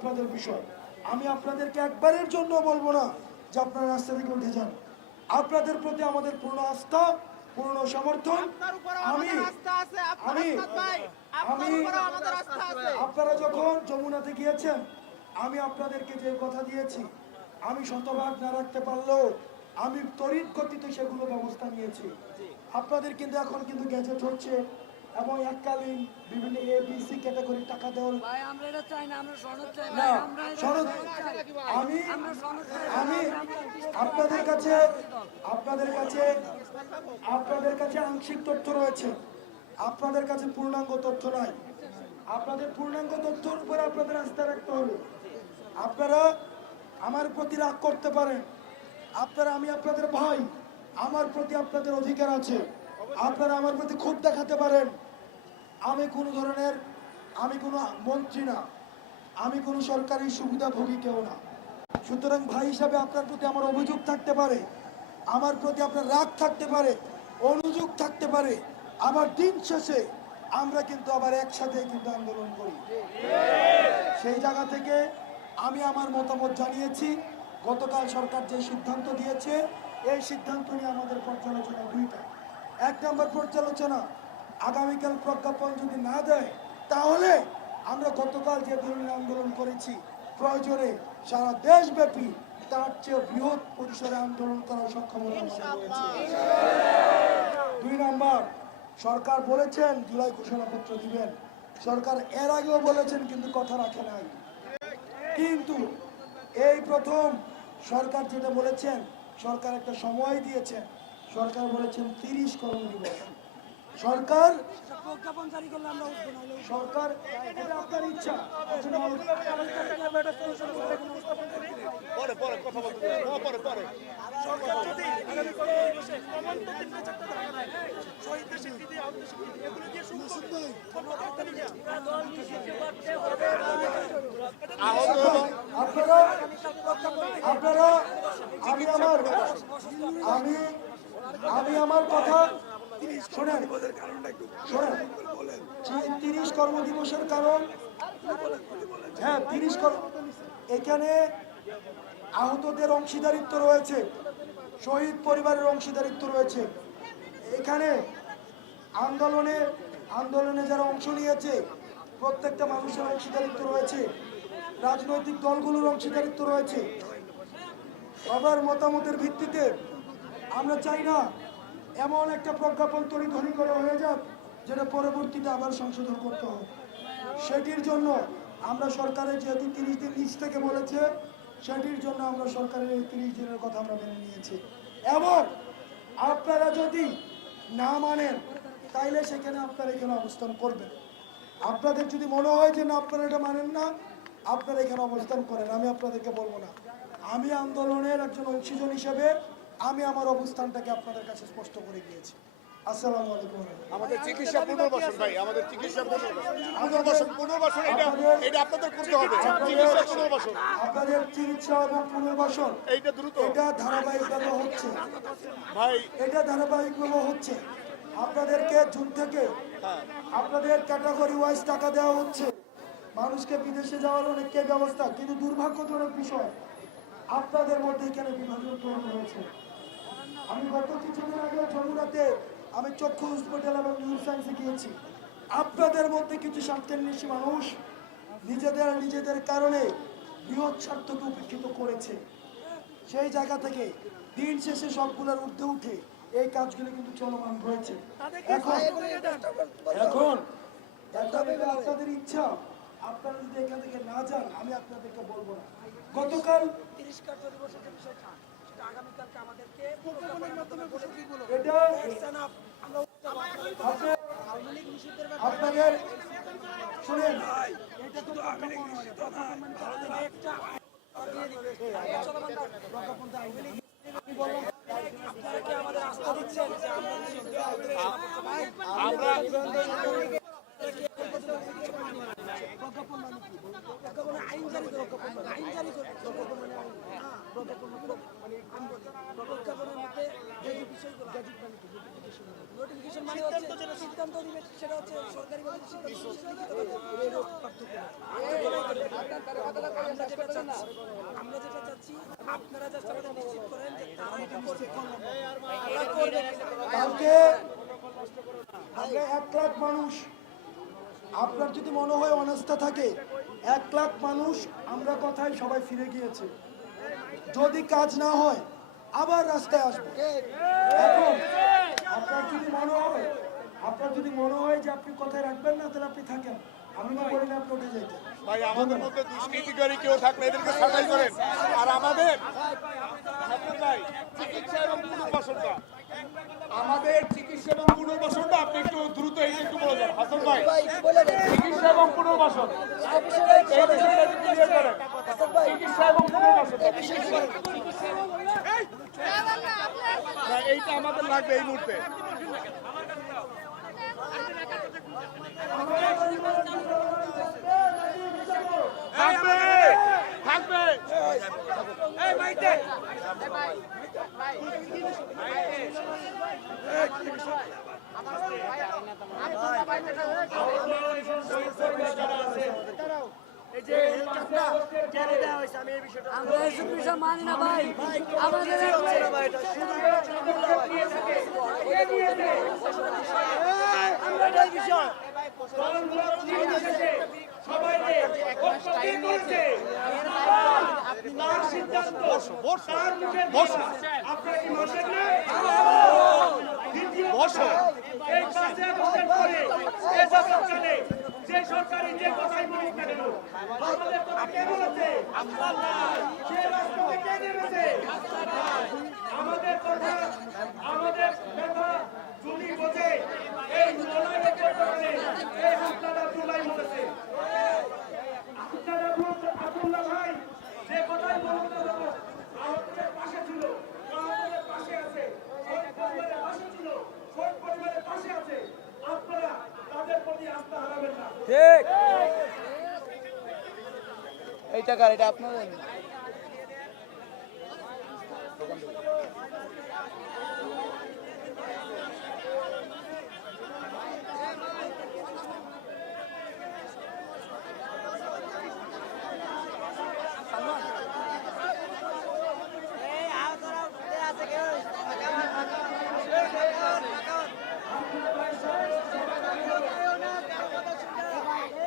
আপনাদের বিষয়। আমি আপনাদেরকে একবারের জন্য বলবো না যে আপনারা রাস্তা থেকে উঠে যান। আপনাদের প্রতি আমাদের পূর্ণ আস্থা, পূর্ণ সমর্থন। আপনারা যখন যমুনাতে গিয়েছেন, আমি আপনাদেরকে যে কথা দিয়েছি, আমি শতভাগ না রাখতে পারলেও আমি তড়িৎ গতিতে সেগুলো ব্যবস্থা নিয়েছি। আপনাদের কিন্তু এখন কিন্তু গ্যাজেট হচ্ছে এবং এককালীন বিভিন্ন ABC ক্যাটাগরি টাকা দেওয়ার আমি আপনাদের কাছে আংশিক তথ্য রয়েছে, আপনাদের কাছে পূর্ণাঙ্গ তথ্য নাই। আপনাদের পূর্ণাঙ্গ তথ্যের উপরে আপনাদের আস্থা রাখতে হবে। আপনারা আমার প্রতি রাগ করতে পারেন, আমি আপনাদের ভাই, আমার প্রতি আপনাদের অধিকার আছে। আপনারা আমার প্রতি ক্ষোভ দেখাতে পারেন। আমি কোনো মন্ত্রী না, আমি কোনো সরকারি সুবিধাভোগী কেউ না। সুতরাং ভাই হিসাবে আপনার প্রতি আমার অভিযোগ থাকতে পারে, আমার প্রতি আপনার রাগ থাকতে পারে, অনুযোগ থাকতে পারে। আবার দিন শেষে আমরা কিন্তু আবার একসাথে কিন্তু আন্দোলন করি। সেই জায়গা থেকে আমি আমার মতামত জানিয়েছি। গতকাল সরকার যে সিদ্ধান্ত দিয়েছে, এই সিদ্ধান্ত নিয়ে আমাদের পর্যালোচনা দুইটা। 1 নম্বর পর্যালোচনা, আগামীকাল প্রজ্ঞাপন যদি না দেয়, তাহলে আমরা গতকাল যে ধরনের আন্দোলন করেছি, প্রয়োজনে সারা দেশব্যাপী তার চেয়ে বৃহৎ পরিসরে আন্দোলন করার সক্ষমতা রয়েছে। 2 নম্বর, সরকার বলেছেন জুলাই ঘোষণাপত্র দিবেন। সরকার এর আগেও বলেছেন, কিন্তু কথা রাখে নাই। কিন্তু এই প্রথম সরকার যেটা বলেছেন, সরকার একটা সময় দিয়েছেন। সরকার বলেছেন 30 কর্মদিবস। সরকার এটা আপনার ইচ্ছা। আমি আমার কথা শোনেন। 30 কর্মদিবসের কারণ, হ্যাঁ 30 এখানে আহতদের অংশীদারিত্ব রয়েছে, শহীদ পরিবারের অংশীদারিত্ব রয়েছে। এখানে আন্দোলনে যারা অংশ নিয়েছে প্রত্যেকটা মানুষের অংশীদারিত্ব রয়েছে, রাজনৈতিক দলগুলোর অংশীদারিত্ব রয়েছে। সবার মতামতের ভিত্তিতে আমরা চাই না এমন একটা প্রজ্ঞাপন তড়িঘড়ি করে হয়ে যাক যেটা পরবর্তীতে আবার সংশোধন করতে হবে। সেটির জন্য আমরা সরকারের যেহেতু 30 দিন নিচ থেকে বলেছে, সেটির জন্য আমরা সরকারের এই 30 দিনের কথা আমরা মেনে নিয়েছি। এবং আপনারা যদি না মানেন, তাইলে সেখানে আপনারা এখানে অবস্থান করবেন। আপনাদের যদি মনে হয় যে না আপনারা এটা মানেন না, আপনারা এখানে অবস্থান করেন, আমি আপনাদেরকে বলবো না। আমি আন্দোলনের একজন অংশীজন হিসেবে আমি আমার অবস্থানটাকে আপনাদের কাছে স্পষ্ট করে গিয়েছি। আসসালামু আলাইকুম। আমাদের চিকিৎসা পুনর্বাসন ভাই, আমাদের চিকিৎসা পুনর্বাসন এটা আপনাদের করতে হবে। চিকিৎসা পুনর্বাসন, আপনাদের চিকিৎসা এবং পুনর্বাসন এইটা দ্রুত, এটা ধারাবাহিকভাবে হচ্ছে ভাই, এটা ধারাবাহিকভাবে হচ্ছে। আপনাদেরকে জুন থেকে আপনাদের ক্যাটাগরি ওয়াইজ টাকা দেওয়া হচ্ছে। মানুষকে বিদেশে যাওয়ার অনেককে ব্যবস্থা, কিন্তু দুর্ভাগ্যজনক বিষয় আপনাদের মধ্যে এখানে বিভাজন তৈরি হয়েছে। আমি গত কিছুদিন আগে যমুনাতে আমি চক্ষু হসপিটাল এবং নিউরো সায়েন্সে গিয়েছি। আপনাদের মধ্যে কিছু স্বার্থান্বেষী মানুষ নিজেদের কারণে বৃহৎ স্বার্থকে উপেক্ষিত করেছে। সেই জায়গা থেকে দিন শেষে সবগুলোর ঊর্ধ্বে উঠে এই কাজগুলো কিন্তু চলমান রয়েছে। এখন আপনাদের ইচ্ছা, আপনারা যদি এখান থেকে না যান, আমি আপনাদেরকে বলবো না। গতকাল 30 কার্যদিবসের যে বিষয়টা, সেটা আগামীকালকে আমাদেরকে এটা আপনাদের শুনেন, এটা তো আমাদের আস্থা দিচ্ছেন যে আমরা আইন জারি প্রজ্ঞাপনের মধ্যে যে বিষয় নোটিফিকেশন মানে হচ্ছে সিদ্ধান্ত দিবে, সেটা হচ্ছে সরকারি ভাবে আমরা যেটা চাচ্ছি আপনারা জাস্ট আমাদের নিশ্চিত করেন যে তারা এটা করবে। আমরা করবে। কালকে আমরা 1 লাখ মানুষ, আপনার যদি মনে হয় অনাস্থা থাকে, 1 লাখ মানুষ আমরা কথায় সবাই ফিরে গিয়েছে। যদি কাজ না হয় আবার রাস্তায় আসবো। এখন আপনার যদি মনে হয় যে আপনি কথায় রাখবেন না, তাহলে আপনি থাকেন, আমি না বলি না আপনি উঠে যেতেন। ভাই আমাদের মধ্যে দুষ্কৃতিকারী কেউ থাকলে এদেরকে ছাঁটাই করেন। আর আমাদের ভাই চিকিৎসা এবং পুনর্বাসনটা, আমাদের চিকিৎসা এবং পুনর্বাসনটা আপনি একটু দ্রুত একটু বলে দেন হাসান ভাই। চিকিৎসা এবং পুনর্বাসন এই বিষয়টা একটু ক্লিয়ার করেন। চিকিৎসা এবং পুনর্বাসন ভাই, এইটা আমাদের লাগবে এই মুহূর্তে। থাকবে থাকবে আমরা এসব বিষয় মানি না ভাই, আমাদের যে সরকারি যে কথাই বলুক না কেন, আমাদের কথা কে বলেছে? সে রাষ্ট্রকে কে নেমেছে? আমাদের কথা, আমাদের কথা যদি বোঝে, এই লড়াই করতে এই আপনারা জুলাই বলেছে। আপনারা বলছেন আব্দুল্লাহ ভাই যে কথাই বলুন না কেন, আমাদের পাশে ছিল, আমাদের পাশে আছে, শহীদ পরিবারের পাশে ছিল, শহীদ পরিবারের পাশে আছে। আপনারা তাদের প্রতি আস্থা হারাবেন না। এই টাকা এটা আপনাদের